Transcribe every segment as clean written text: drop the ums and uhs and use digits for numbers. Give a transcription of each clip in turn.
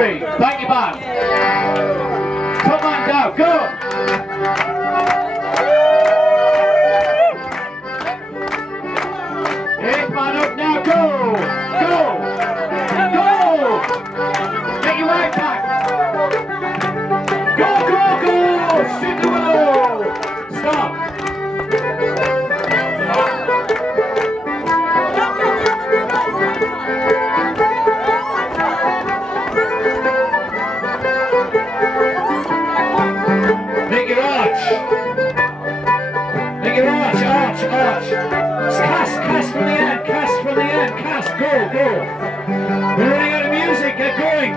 3. Thank you, man. Come on down, go. Eighth man up now, go. Go. Go. Get your right back. Go, go, go. Shoot the willow. Stop. Make your arch. Make your arch, arch, arch. Cast from the end, cast from the end, cast, go, go. We're running out of music, get going.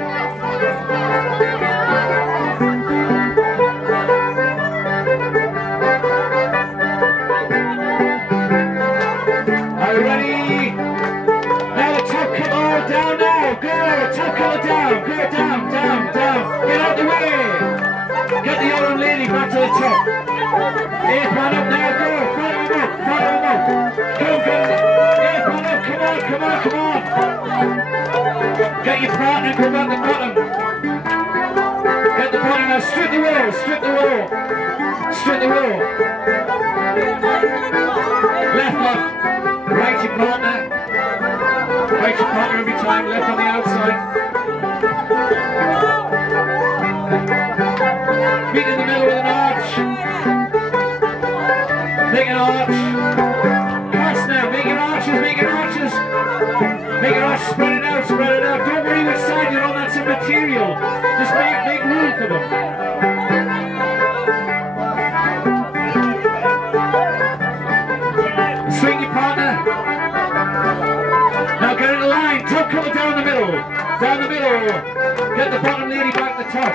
Are you ready? Now the top colour down now, go, top colour down, go down, down, down. Get out the way. Get the old lady back to the top. Eighth man up now, go, follow him up, follow him up. Go, go. Eighth man up, come on, come on, come on. Get your partner, come at the bottom. Get the bottom now, strip the wall, strip the wall. Strip the wall. Left, left. Right your partner. Right your partner every time, left on the outside. Meet in the middle with an arch. Make an arch. Cast now. Make an arches. Make an arches. Make an arch. Spread it out. Spread it out. Don't worry which side you're on. That's immaterial. Just make room for them. Swing your partner. Now get in the line. Top colour down the middle. Down the middle. Get the bottom lady back to the top.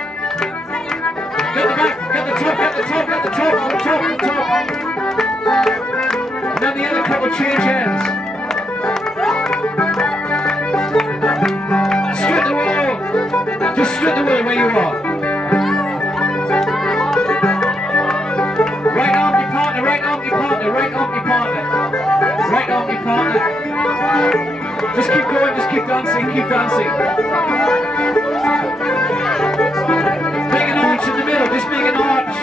Get the back, get the top, get the top, get the top, the top, the top. And then the other couple change ends. Strip the wall. Just strip the wall where you are. Right arm your partner, right arm your partner, right arm your partner. Right arm your partner. Just keep going, just keep dancing, keep dancing. In the middle, just make an arch.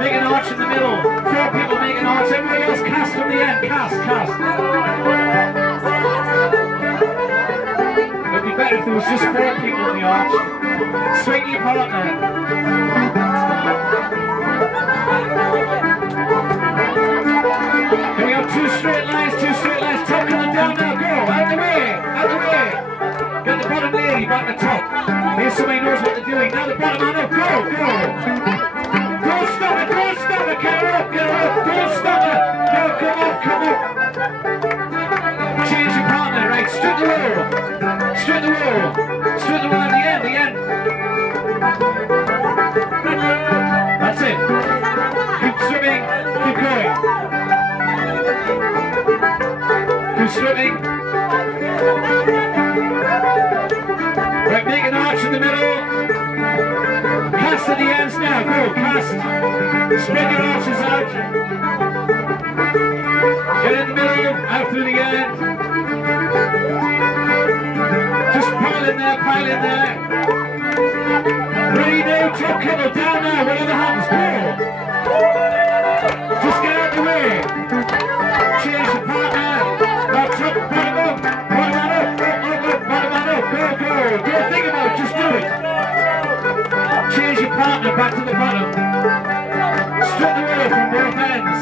Make an arch in the middle. 4 people make an arch. Everybody else cast from the end. Cast, cast. It would be better if there was just 4 people in the arch. Swing your partner. Can we have 2 straight lines, 2 straight lines. Top coming down now. Go. Out the way. Out the way. Get the bottom lady back the top. Here's somebody knows what they're doing. Now the bottom man up, go, go! Don't stop it, get her up, don't stop it! No, come up, come up! Change your partner, right, strip the wall! Strip the wall! Strip the wall at the end, That's it! Keep stripping, keep going! Keep stripping! Right, make an arch in the middle. Cast at the ends now. Go, cast. Spread your arches out. Get in the middle, out through the end. Just pile in there, pile in there. Ready now, top colour, down now, whatever happens, go. Just get out the way. Change the partner. Now top, bottom up, bottom man up, bottom man up, go, go. Don't think about it, just do it. Change your partner back to the bottom. Strip the wall from both ends.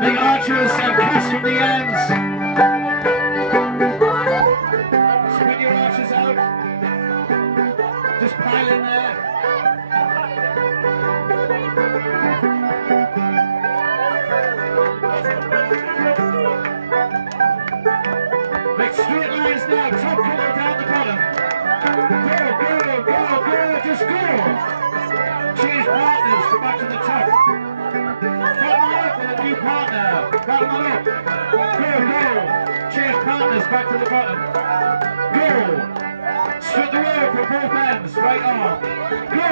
Make archers and cast from the ends. Spread your arches out. Just pile in there. Make straight lines now, top colour down the bottom. Go, go, go, go, just go. Change partners to back to the top. Bottom one up with a new partner. Bottom one up. Go, go. Change partners back to the bottom. Go. Strip the wall from both ends, right arm. Go.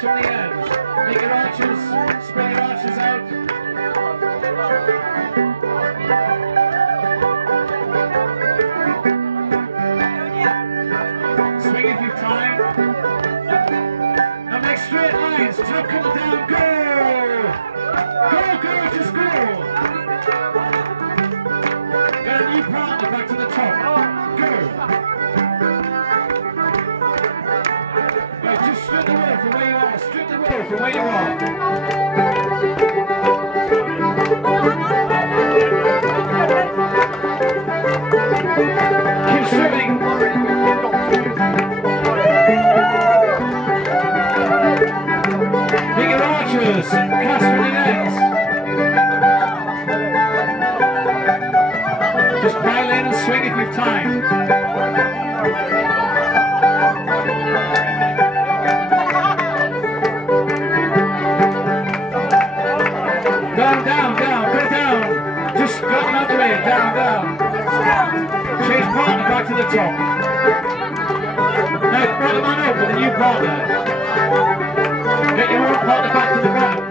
from the ends. Make your arches, spread your arches out. Swing if you've time. And make straight lines. Toe collar down, go! Go, just go! Get a new partner back to the top. Go! Right, just strip the wheel from where you are. Strip the wheel from where you are. Keep stripping. Make your archers. Cast from the ends. Just pile in and swing if you've time. Down, go down. Just go another way, down. Change partner back to the top. Now bring them on up with a new partner. Get your own partner back to the bottom.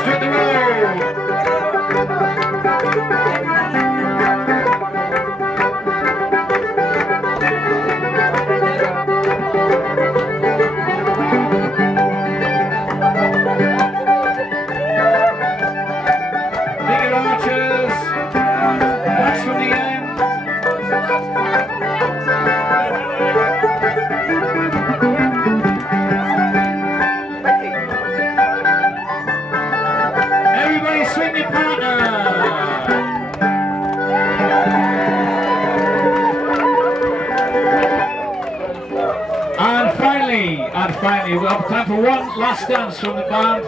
Strip the road. Everybody swing your partner! And finally, we have time for one last dance from the band.